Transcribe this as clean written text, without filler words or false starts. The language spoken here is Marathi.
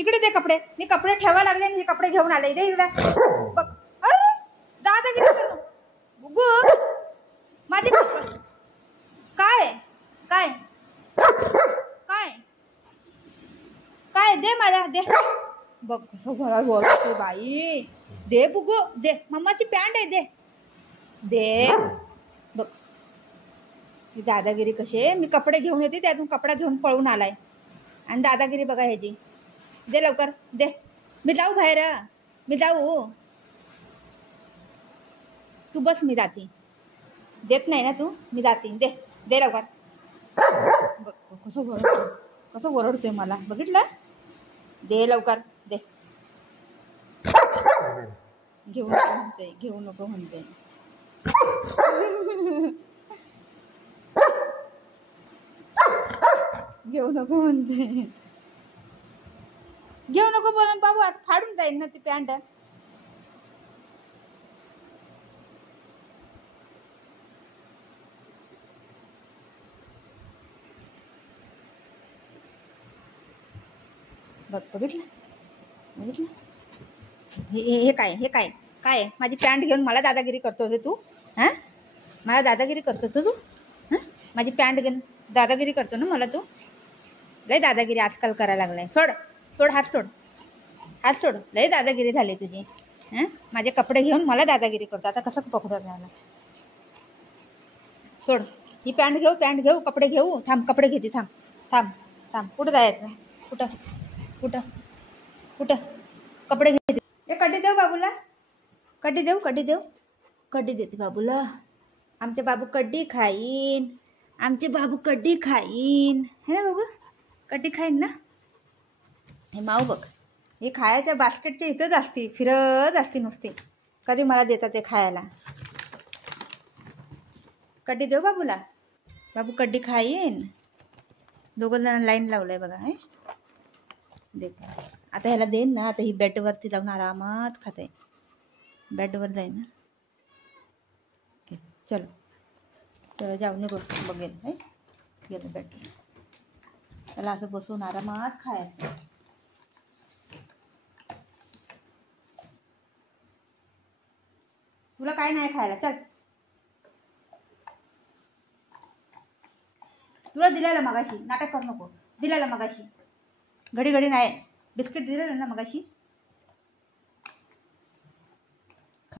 इकडे दे कपडे. मी कपडे ठेवा लागले आणि हे कपडे घेऊन आले. दे इकडे बघ. अरे दादागिरी करू बुगू. माझे काय काय काय काय दे मला दे. बघ कसं घोडा बोलतो बाई. दे बुगू दे. मम्माची पॅन्ट आहे दे दे. बघ ही दादागिरी कशी आहे. मी कपडे घेऊन येते त्यातून कपडा घेऊन पळून आलाय आणि दादागिरी बघा ह्याची. दे लवकर दे. मी जाऊ बाहेर. मी जाऊ. तू बस मी जाते. देत नाही ना तू. मी जाते. दे दे लवकर. बघ कसं ओरडतोय मला. बघितलं. दे लवकर दे. घेऊ नको म्हणते. घेऊ नको म्हणते. घेऊ नको म्हणते. घेऊ नको बोलून बाबू आज फाडून जाईल ना ती पॅन्ट. बघ बघितलं बघितलं. हे काय हे काय काय. माझी पॅन्ट घेऊन मला दादागिरी करतो रे तू. हां मला दादागिरी करतो तू. हां माझी पॅन्ट घेऊन दादागिरी करतो ना मला तू. लय दादागिरी आजकाल करायला लागलाय. सोड सोड हात सोड. हात सोड. लय दादागिरी झाली तुझी. हां माझे कपडे घेऊन मला दादागिरी करतो. आता कसं पकडत राहिला. सोड. ही पॅन्ट घेऊ कपडे घेऊ. थांब कपडे घेते. थांब थांब थांब. कुठं जायचं. कुठं कुठं कुठं कपडे घेते. हे कड्डी देऊ बाबूला. कड्डी देऊ कड्डी देऊ. कड्डी देते बाबूला. आमचे बाबू कड्डी खाईन. आमचे बाबू कड्डी खाईन. है ना बाबू. कड्डी खाईन ना. हे माऊ बघ. हे खायच्या बास्केटच्या इथंच असते. फिरत असते नुसती. कधी मला देतात ते खायला. कड्डी देऊ बाबूला. बाबू कड्डी खाईन. दोघं जण लाईन लावलंय बघा. हे दे. आता ह्याला देईन ना. आता ही बेडवरती जाऊन आरामात खाते. बेडवर जाईन ना. चलो चलो जाऊ निघू. बघेल हे गेलं बेडवर. त्याला असं बसून आरामात खायचं. तुला काय नाही खायला. चल तुला दिलेलं मगाशी. नाटक करू नको. दिलेलं मगाशी. घडी घडी नाही. बिस्किट दिलेलं ना मगाशी.